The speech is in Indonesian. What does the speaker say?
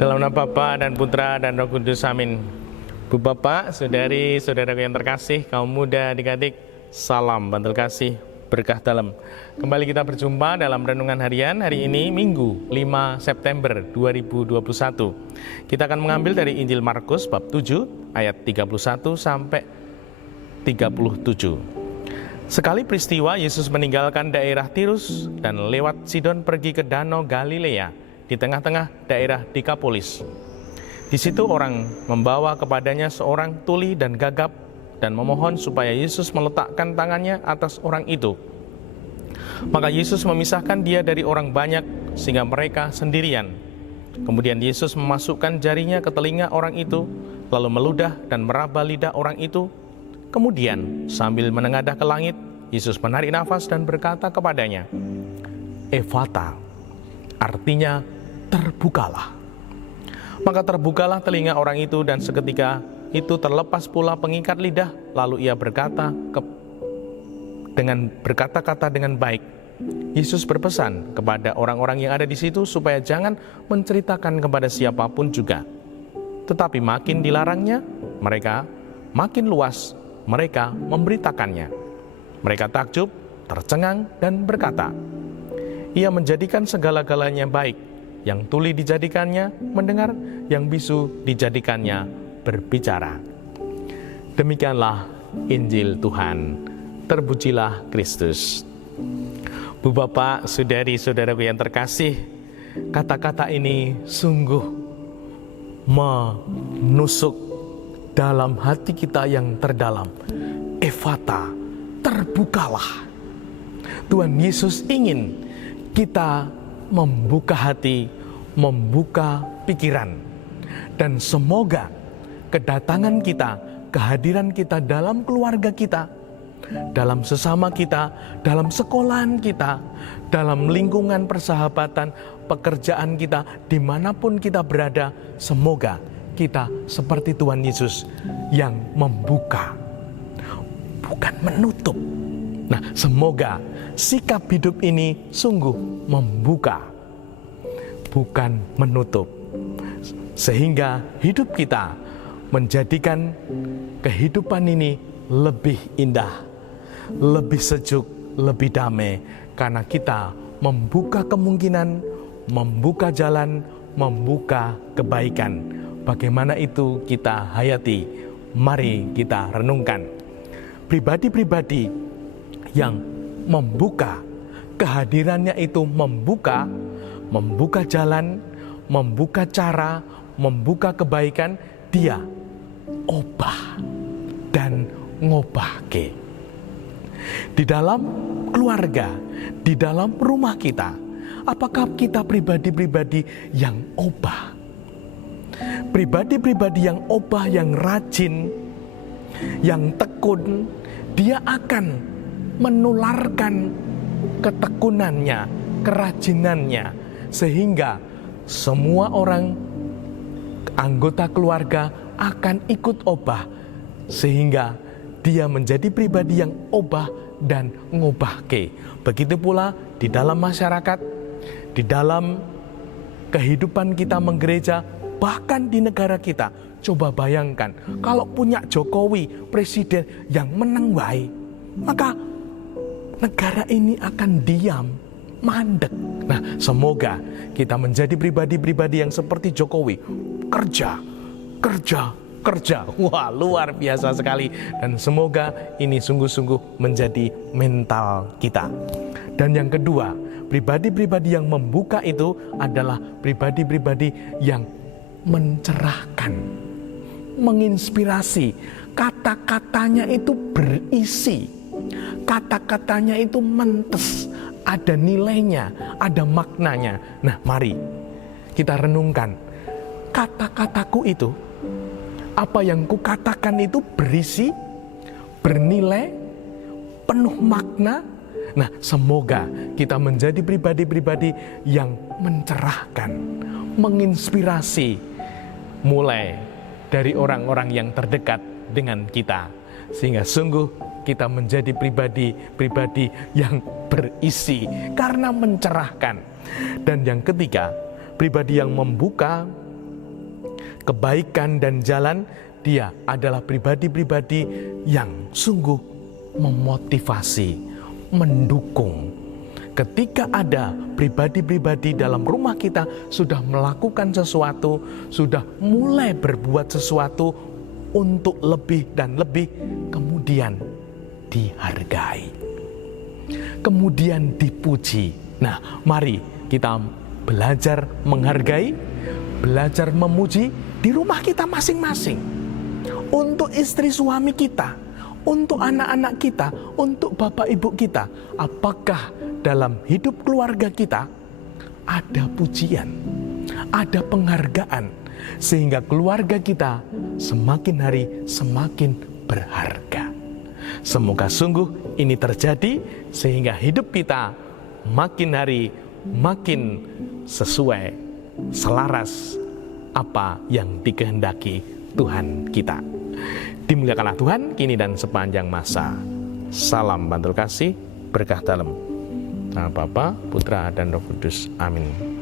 Dalam nama Bapa dan Putra dan Roh Kudus, amin. Bu Bapak, saudari, saudaraku yang terkasih, kaum muda, adik-adik, salam bantul kasih, berkah dalam. Kembali kita berjumpa dalam renungan harian hari ini, Minggu 5 September 2021. Kita akan mengambil dari Injil Markus bab 7 ayat 31 sampai 37. Sekali peristiwa, Yesus meninggalkan daerah Tirus dan lewat Sidon pergi ke Danau Galilea di tengah-tengah daerah Dekapolis. Di situ orang membawa kepadanya seorang tuli dan gagap dan memohon supaya Yesus meletakkan tangannya atas orang itu. Maka Yesus memisahkan dia dari orang banyak sehingga mereka sendirian. Kemudian Yesus memasukkan jarinya ke telinga orang itu, lalu meludah dan meraba lidah orang itu. Kemudian sambil menengadah ke langit, Yesus menarik nafas dan berkata kepadanya, "Efata," artinya terbukalah. Maka terbukalah telinga orang itu dan seketika itu terlepas pula pengikat lidah. Lalu ia berkata-kata dengan baik. Yesus berpesan kepada orang-orang yang ada di situ supaya jangan menceritakan kepada siapapun juga. Tetapi makin dilarangnya, mereka makin luas mereka memberitakannya. Mereka takjub, tercengang dan berkata, "Ia menjadikan segala-galanya baik. Yang tuli dijadikannya mendengar, yang bisu dijadikannya berbicara." Demikianlah Injil Tuhan. Terpujilah Kristus. Bu Bapak, saudari-saudaraku yang terkasih, kata-kata ini sungguh menusuk dalam hati kita yang terdalam. Efata, terbukalah. Tuhan Yesus ingin kita membuka hati, membuka pikiran. Dan semoga kedatangan kita, kehadiran kita dalam keluarga kita, dalam sesama kita, dalam sekolahan kita, dalam lingkungan persahabatan, pekerjaan kita, dimanapun kita berada, semoga kita seperti Tuhan Yesus yang membuka, bukan menutup. Nah, semoga sikap hidup ini sungguh membuka, bukan menutup. Sehingga hidup kita menjadikan kehidupan ini lebih indah, lebih sejuk, lebih damai. Karena kita membuka kemungkinan, membuka jalan, membuka kebaikan. Bagaimana itu kita hayati? Mari kita renungkan. Pribadi-pribadi yang membuka, kehadirannya itu membuka jalan, membuka cara, membuka kebaikan, dia obah dan ngobahke. Di dalam keluarga, di dalam rumah kita, apakah kita pribadi-pribadi yang obah? Pribadi-pribadi yang obah, yang rajin, yang tekun, dia akan menularkan ketekunannya, kerajinannya, sehingga semua orang anggota keluarga akan ikut obah, sehingga dia menjadi pribadi yang obah dan ngobahke. Begitu pula di dalam masyarakat, di dalam kehidupan kita menggereja, bahkan di negara kita. Coba bayangkan, kalau punya Jokowi, presiden yang menang baik, maka negara ini akan diam, mandek. Nah, semoga kita menjadi pribadi-pribadi yang seperti Jokowi. Kerja. Wah, luar biasa sekali. Dan semoga ini sungguh-sungguh menjadi mental kita. Dan yang kedua, pribadi-pribadi yang membuka itu adalah pribadi-pribadi yang mencerahkan, menginspirasi. Kata-katanya itu berisi. Kata-katanya itu mentes, ada nilainya, ada maknanya. Nah, mari kita renungkan. Kata-kataku itu, apa yang kukatakan itu berisi, bernilai, penuh makna. Nah, semoga kita menjadi pribadi-pribadi yang mencerahkan, menginspirasi, mulai dari orang-orang yang terdekat dengan kita. Sehingga sungguh kita menjadi pribadi-pribadi yang berisi karena mencerahkan. Dan yang ketiga, pribadi yang membuka kebaikan dan jalan, dia adalah pribadi-pribadi yang sungguh memotivasi, mendukung. Ketika ada pribadi-pribadi dalam rumah kita sudah melakukan sesuatu, sudah mulai berbuat sesuatu untuk lebih dan lebih, kemudian dihargai, kemudian dipuji. Nah, mari kita belajar menghargai, belajar memuji di rumah kita masing-masing. Untuk istri suami kita, untuk anak-anak kita, untuk bapak ibu kita. Apakah dalam hidup keluarga kita ada pujian, ada penghargaan, sehingga keluarga kita semakin hari semakin berharga. Semoga sungguh ini terjadi, sehingga hidup kita makin hari makin sesuai, selaras apa yang dikehendaki Tuhan kita. Dimuliakanlah Tuhan kini dan sepanjang masa. Salam bantul kasih, berkah dalam nama Bapa, Putra, dan Roh Kudus. Amin.